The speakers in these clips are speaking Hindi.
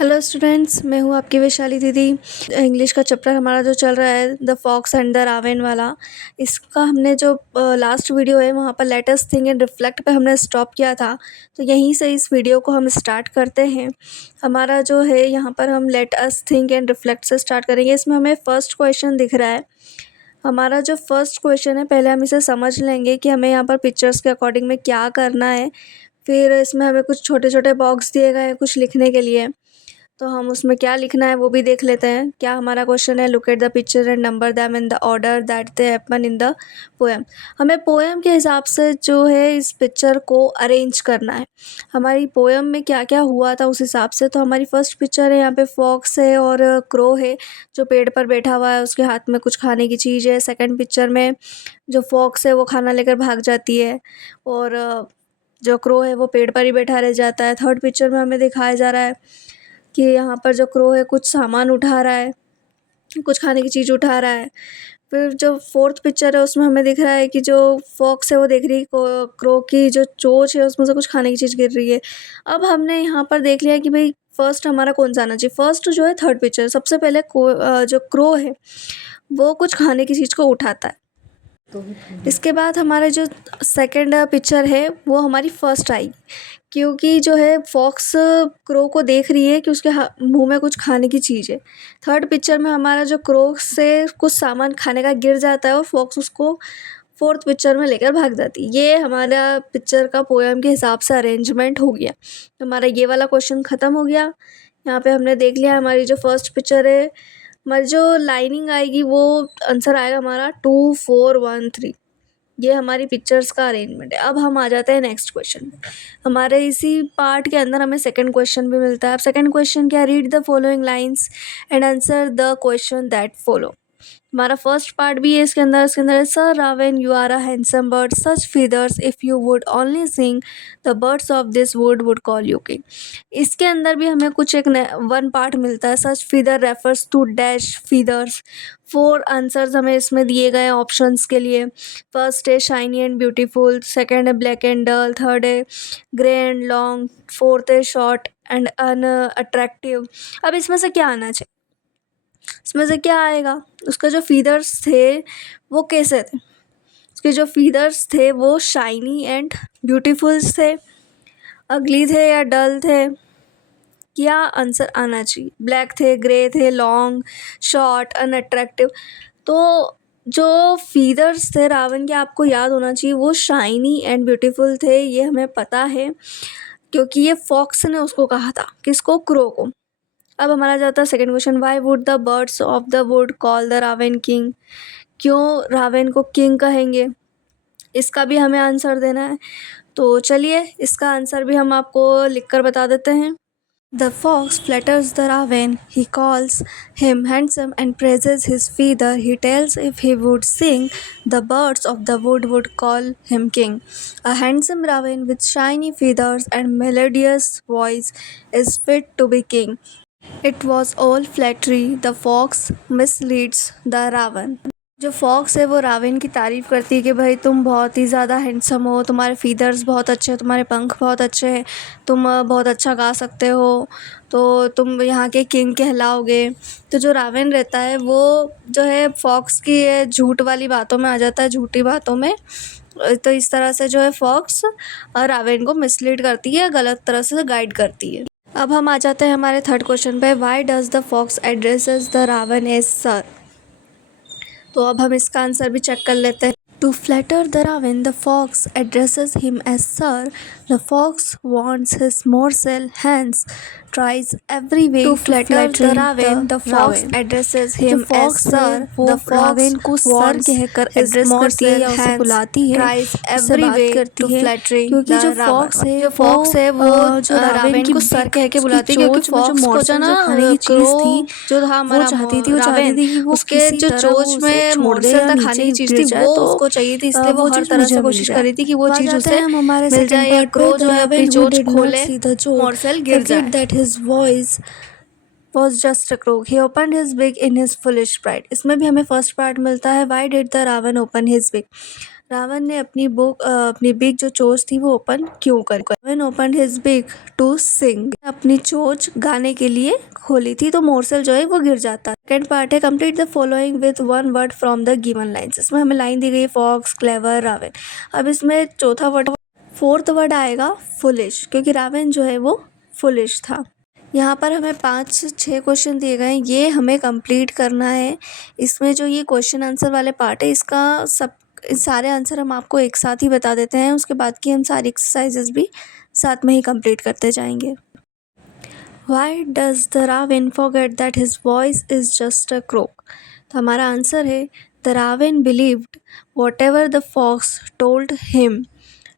हेलो स्टूडेंट्स, मैं हूँ आपकी वैशाली दीदी। इंग्लिश का चैप्टर हमारा जो चल रहा है द फॉक्स एंड द रावेन वाला, इसका हमने जो लास्ट वीडियो है वहाँ पर let us think and reflect पे हमने स्टॉप किया था। तो यहीं से इस वीडियो को हम स्टार्ट करते हैं। हमारा जो है यहाँ पर हम let us think and reflect से स्टार्ट करेंगे। इसमें हमें फर्स्ट क्वेश्चन दिख रहा है। हमारा जो फर्स्ट क्वेश्चन है, पहले हम इसे समझ लेंगे कि हमें यहाँ पर पिक्चर्स के अकॉर्डिंग में क्या करना है। फिर इसमें हमें कुछ छोटे छोटे बॉक्स दिए गए हैं कुछ लिखने के लिए, तो हम उसमें क्या लिखना है वो भी देख लेते हैं। क्या हमारा क्वेश्चन है, look at the picture and number them in the order that they happen in the poem. हमें पोएम के हिसाब से जो है इस पिक्चर को अरेंज करना है। हमारी पोएम में क्या क्या हुआ था उस हिसाब से। तो हमारी फर्स्ट पिक्चर है, यहाँ पे फॉक्स है और क्रो है जो पेड़ पर बैठा हुआ है, उसके हाथ में कुछ खाने की चीज़ है। सेकंड पिक्चर में जो फॉक्स है वो खाना लेकर भाग जाती है और जो क्रो है वो पेड़ पर ही बैठा रह जाता है। थर्ड पिक्चर में हमें दिखाया जा रहा है कि यहाँ पर जो क्रो है कुछ सामान उठा रहा है, कुछ खाने की चीज़ उठा रहा है। फिर जो फोर्थ पिक्चर है उसमें हमें दिख रहा है कि जो फॉक्स है वो देख रही है क्रो की जो चोंच है उसमें से कुछ खाने की चीज़ गिर रही है। अब हमने यहाँ पर देख लिया कि भाई फर्स्ट हमारा कौन सा आना चाहिए। फर्स्ट जो है थर्ड पिक्चर, सबसे पहले जो क्रो है वो कुछ खाने की चीज़ को उठाता है। इसके बाद हमारा जो सेकंड पिक्चर है वो हमारी फर्स्ट आएगी, क्योंकि जो है फॉक्स क्रो को देख रही है कि उसके मुंह में कुछ खाने की चीज़ है। थर्ड पिक्चर में हमारा जो क्रो से कुछ सामान खाने का गिर जाता है और फॉक्स उसको फोर्थ पिक्चर में लेकर भाग जाती है। ये हमारा पिक्चर का पोएम के हिसाब से अरेंजमेंट हो गया। तो हमारा ये वाला क्वेश्चन ख़त्म हो गया। यहाँ पे हमने देख लिया हमारी जो फर्स्ट पिक्चर है, हमारी जो लाइनिंग आएगी वो आंसर आएगा हमारा 2 4 1 3। ये हमारी पिक्चर्स का अरेंजमेंट है। अब हम आ जाते हैं नेक्स्ट क्वेश्चन पे। हमारे इसी पार्ट के अंदर हमें सेकंड क्वेश्चन भी मिलता है। अब सेकंड क्वेश्चन क्या, read the following lines and answer the question that follow. हमारा फर्स्ट पार्ट भी है इसके अंदर sir raven you are a handsome bird such feathers if you would only sing the birds of this wood call you king. इसके अंदर भी हमें कुछ एक वन पार्ट मिलता है। Such feather refers to dash feathers. 4 answers हमें इसमें दिए गए हैं ऑप्शंस के लिए। फर्स्ट है शाइनी एंड ब्यूटीफुल, सेकंड है ब्लैक एंड डल, थर्ड है ग्रे एंड लॉन्ग, फोर्थ है शॉर्ट एंड अनअट्रैक्टिव। अब इसमें से क्या आना चाहिए, इसमें से क्या आएगा। उसका जो फीदर्स थे वो कैसे थे, उसके जो फीदर्स थे वो शाइनी एंड ब्यूटीफुल्स थे, अगली थे या डल थे। क्या आंसर आना चाहिए, ब्लैक थे, ग्रे थे, लॉन्ग, शॉर्ट, अनअट्रैक्टिव। तो जो फीदर्स थे रावण के, आपको याद होना चाहिए वो शाइनी एंड ब्यूटीफुल थे। ये हमें पता है क्योंकि ये फॉक्स ने उसको कहा था, किसको, क्रो को। अब हमारा जाता है second question, why would the birds of the wood call the raven king. क्यों रावेन को किंग कहेंगे, इसका भी हमें आंसर देना है। तो चलिए इसका आंसर भी हम आपको लिखकर बता देते हैं। The fox flatters the raven. He calls him handsome and praises his feather. He tells if he would sing, the birds of the would call him king. A handsome raven with shiny feathers and melodious voice is fit to be king. It was all flattery. The fox misleads the raven. जो फॉक्स है वो रावेन की तारीफ़ करती है कि भाई तुम बहुत ही ज़्यादा हैंडसम हो, तुम्हारे फीदर्स बहुत अच्छे हैं, तुम्हारे पंख बहुत अच्छे हैं, तुम बहुत अच्छा गा सकते हो, तो तुम यहाँ के किंग कहलाओगे। तो जो रावेन रहता है वो जो है फॉक्स की ये झूठ वाली बातों में आ जाता है, झूठी बातों में। तो इस तरह से जो है फॉक्स रावेन को मिसलीड करती है, गलत तरह से गाइड करती है। अब हम आ जाते हैं हमारे थर्ड क्वेश्चन पे, why does the fox addresses the raven as sir. तो अब हम इसका आंसर भी चेक कर लेते हैं। To flatter the raven the fox addresses him as sir. The fox wants his morsel hands, tries every way to flatter the raven. The fox addresses him as sir. The fox को सर कहकर एड्रेस करती है या उसे बुलाती है, tries every way to flatter, क्योंकि जो फॉक्स है वो जो रावेन को सर कह के बुलाती है, क्योंकि फॉक्स को जो ना चीज़ थी जो था हमारा चाहती थी कि वो उसके जो चोंच में मोर्सल था खाने की चीज़ थी वो उसको चाहिए थी, इसलिए वो हर तरह से कोशिश करी थी कि वो चीज़ उसे मिल जाए या क्रो जो है अपनी चोंच खोले, मोर्सल गिर जाए। His voice was just a croak. He opened his beak in his foolish pride. इसमें भी हमें फर्स्ट पार्ट मिलता है, why did the Ravan open his beak। Ravan ने अपनी बिग जो चोंच थी वो ओपन क्यों करी? Raven open his beak to sing. अपनी चोंच गाने के लिए खोली थी तो मोरसेल जो है वो गिर जाता। सेकंड पार्ट है complete the following with one word from the given lines. इसमें हमें लाइन दी गई फॉक्स, क्लेवर, रावण। अब इसमें चौथा वर्ड, फोर्थ वर्ड आएगा फुलिश, क्योंकि रावण जो है वो फुलिश था। यहाँ पर हमें 5-6 क्वेश्चन दिए गए हैं, ये हमें कंप्लीट करना है। इसमें जो ये क्वेश्चन आंसर वाले पार्ट है इसका सारे आंसर हम आपको एक साथ ही बता देते हैं, उसके बाद की हम सारी एक्सरसाइजेज भी साथ में ही कंप्लीट करते जाएंगे। Why does the Raven forget that his voice is just a croak? तो हमारा आंसर है The Raven believed whatever the fox told him.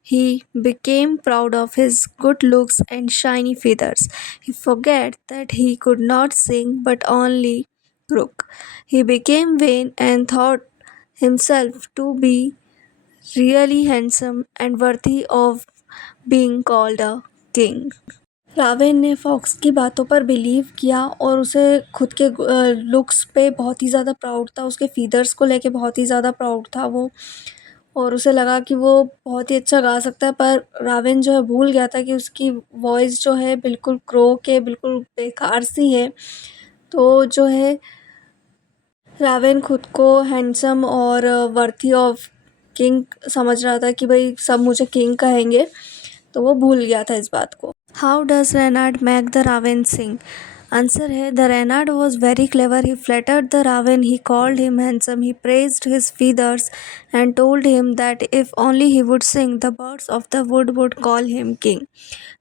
He became proud of his good looks and shiny feathers. He forgot that he could not sing but only croak. He became vain and thought himself to be really handsome and worthy of being called a king. रावेन ने फॉक्स की बातों पर बिलीव किया और उसे खुद के लुक्स पे बहुत ही ज़्यादा प्राउड था, उसके फीदर्स को लेके बहुत ही ज़्यादा प्राउड था वो, और उसे लगा कि वो बहुत ही अच्छा गा सकता है। पर रावेन जो है भूल गया था कि उसकी वॉइस जो है बिल्कुल क्रो के बिल्कुल बेकार सी है। तो जो है रावेन खुद को हैंडसम और वर्थी ऑफ किंग समझ रहा था कि भाई सब मुझे किंग कहेंगे, तो वो भूल गया था इस बात को। How does Renard make the raven sing? Answer है the Renard was very clever. He flattered the raven, he called him handsome, he praised his feathers and told him that if only he would sing the birds of the wood would call him king.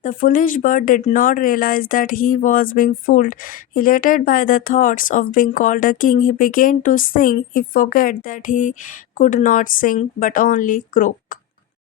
The foolish bird did not realize that he was being fooled. Elated by the thoughts of being called a king, he began to sing. He forgot that he could not sing but only croak.